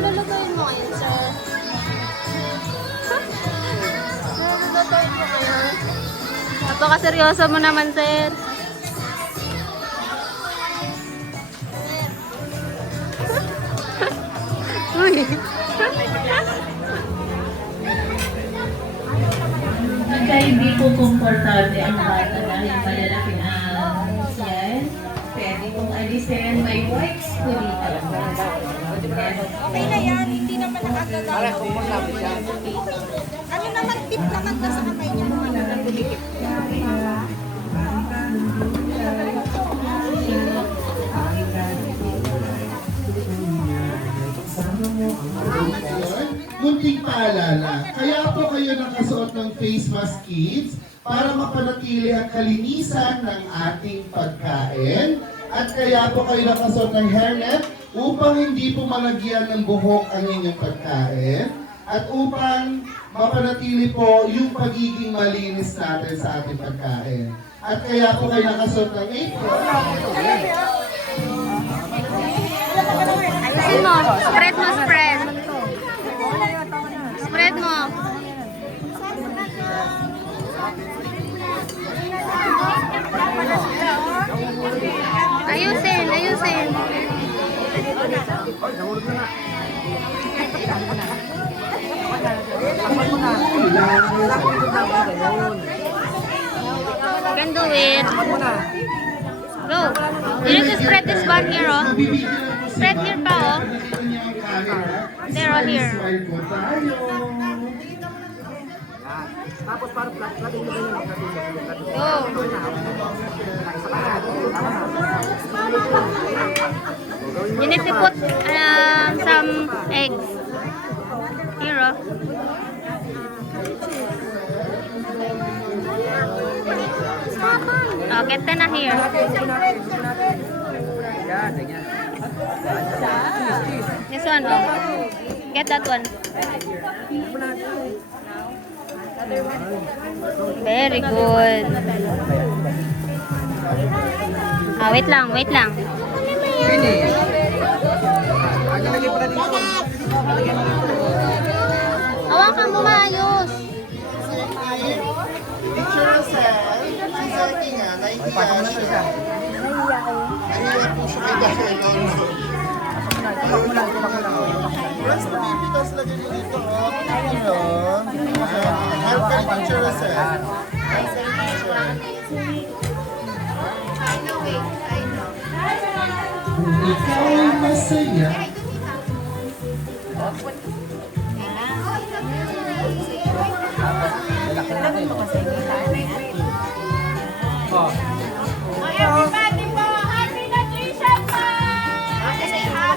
lulutuin mo ngayon, sir? Lulutuin mo ngayon? Napaka-seryoso mo naman, sir. Uy. Kaya hindi po komportable ang bata dahil malalaking ang yan. Pwede kong alisin, may wipes po dito. Okay na yan, hindi naman nakagalaw. Ano naman, tip naman ka sa kamay niya kung ano nang dumikip. Munting paalala, kaya po kayo nakasuot ng face mask, kids, para mapanatili ang kalinisan ng ating pagkain. At kaya po kayo nakasuot ng hairnet upang hindi po malagyan ng buhok ang inyong pagkain. At upang mapanatili po yung pagiging malinis natin sa ating pagkain. At kaya po kayo nakasuot ng apron. Ayusin mo. Spread mo, spread. Spread mo. Ayusin, ayusin. You can do it. Go. You need to spread this one here, oh. Spread here pa, oh. There, oh, here. Tapos parang plating mo ganyan. Go. You need to put some eggs. Here, oh. Oh, get that na here. This one, oh. Get that one. Very good. Ah, wait lang, wait lang. Hawakan mo maayos. Teacher Rosel, si Zeki nga, nahihiya siya. Nahihiya po siya kay Dr. Lolo. Rest na baby, tapos lagyan niyo dito. Ayun. Help kay Teacher Rosel. Ikaw ay masaya. Everybody po, happy nutrition po! Happy nutrition!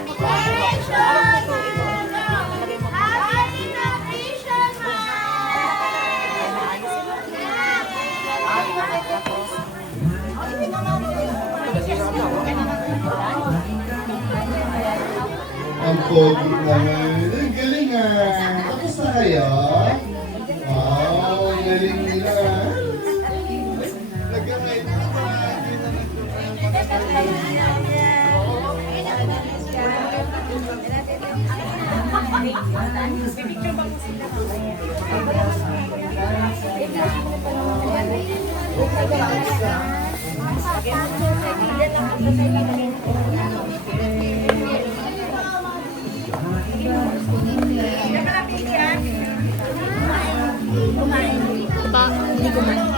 Happy nutrition po! Ang pogi naman. Ang galing ah. Tapos na kayo? Wow, ang galing nila. Nag-ride na ba?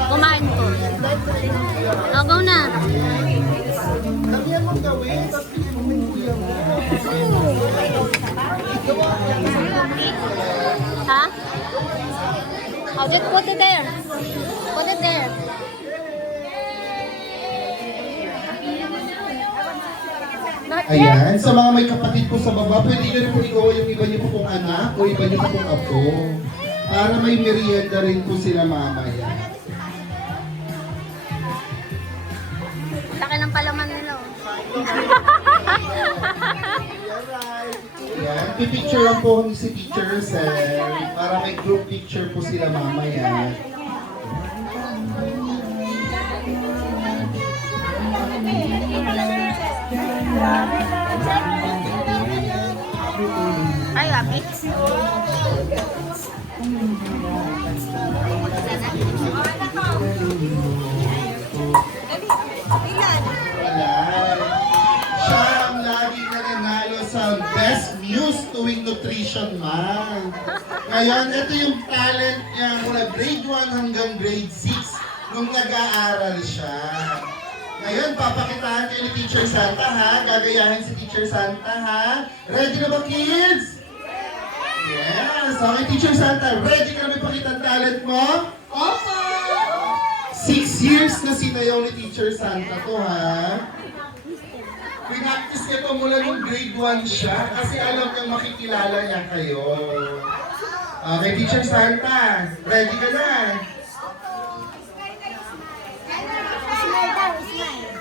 Kumain ko. Oh, go na. Kamihan mong gawin, tapos bigyan mo yung kuya mo. Ha? Oh, just put it there. Put it there. Not yet. Ayan, sa mga may kapatid po sa baba, pwede nyo rin po ikaw yung iba nyo po pong anak o iba nyo po pong apo. Para may merienda rin po sila mamaya. Laki ng palaman nila. Oh. Ayan, pipicture lang po kami si Teacher Sel para may group picture po sila mamaya. Ay, Wala. Siya ang laging nananalo sa Best News tuwing Nutrition Month. Ngayon, ito yung talent niya mula grade 1 hanggang grade 6 nung nag-aaral siya. Ngayon, papakitaan kayo ni Teacher Santa ha. Gagayahin si Teacher Santa ha. Ready na ba kids? Yes! Okay, Teacher Santa, ready ka na ipakita ang talent mo? Opo! 6 years na sinayaw ni Teacher Santa to ha. Pinaktis niya to mula nung grade 1 siya kasi alam niyang makikilala niya kayo. Okay, Teacher Santa, ready ka na? Smile daw, smile.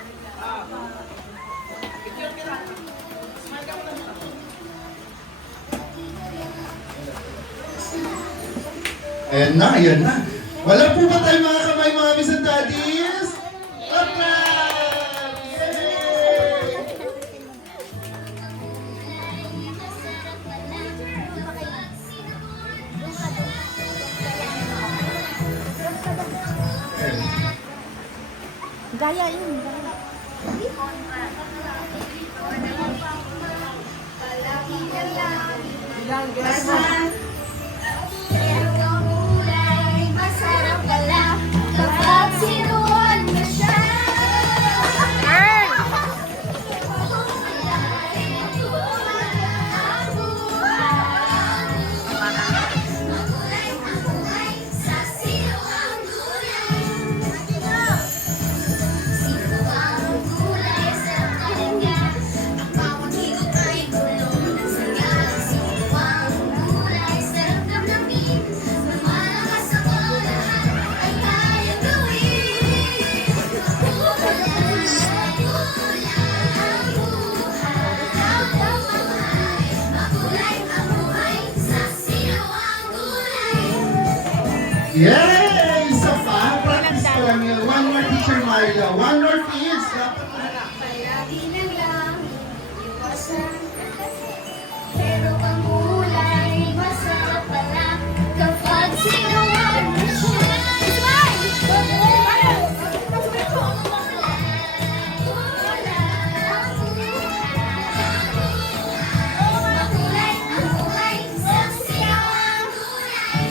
Ayan na, ayan na. Wala po ba tayong mga kamay, mga miss and daddies? Clap! Yay! Gaya yun, gaya. Ilan, guys? Masarap ka lang kapag sinuwan mo siya. Yay! Isa pa, practice ko lang yun. One more, Teacher Maria. One more, kids. Palagi na lang iwasan kasi pero ang kulay masarap pala kapag sinuwan mo siya. Makulay ang buhay sa sinuwang kulay.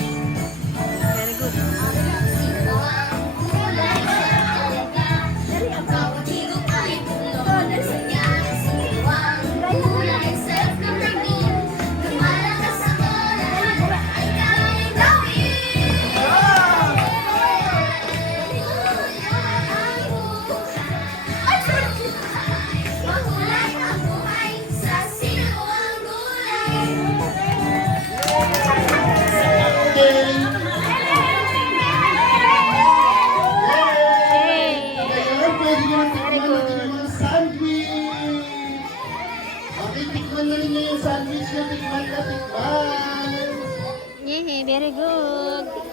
Sino ang kulay sa talaga? Ang bawat higop ay puno ng saya. Sino ang kulay sa kamingin? Lumalakas ang oras ay kayang gawin. Makulay ang buhay sa sino ang gulay. Yay! Yay! Ngayon, pwede nyo tikman natin yung mga sandwich. Okay, tikman na ninyo yung sandwich na tikman na tikman. Yay, very good.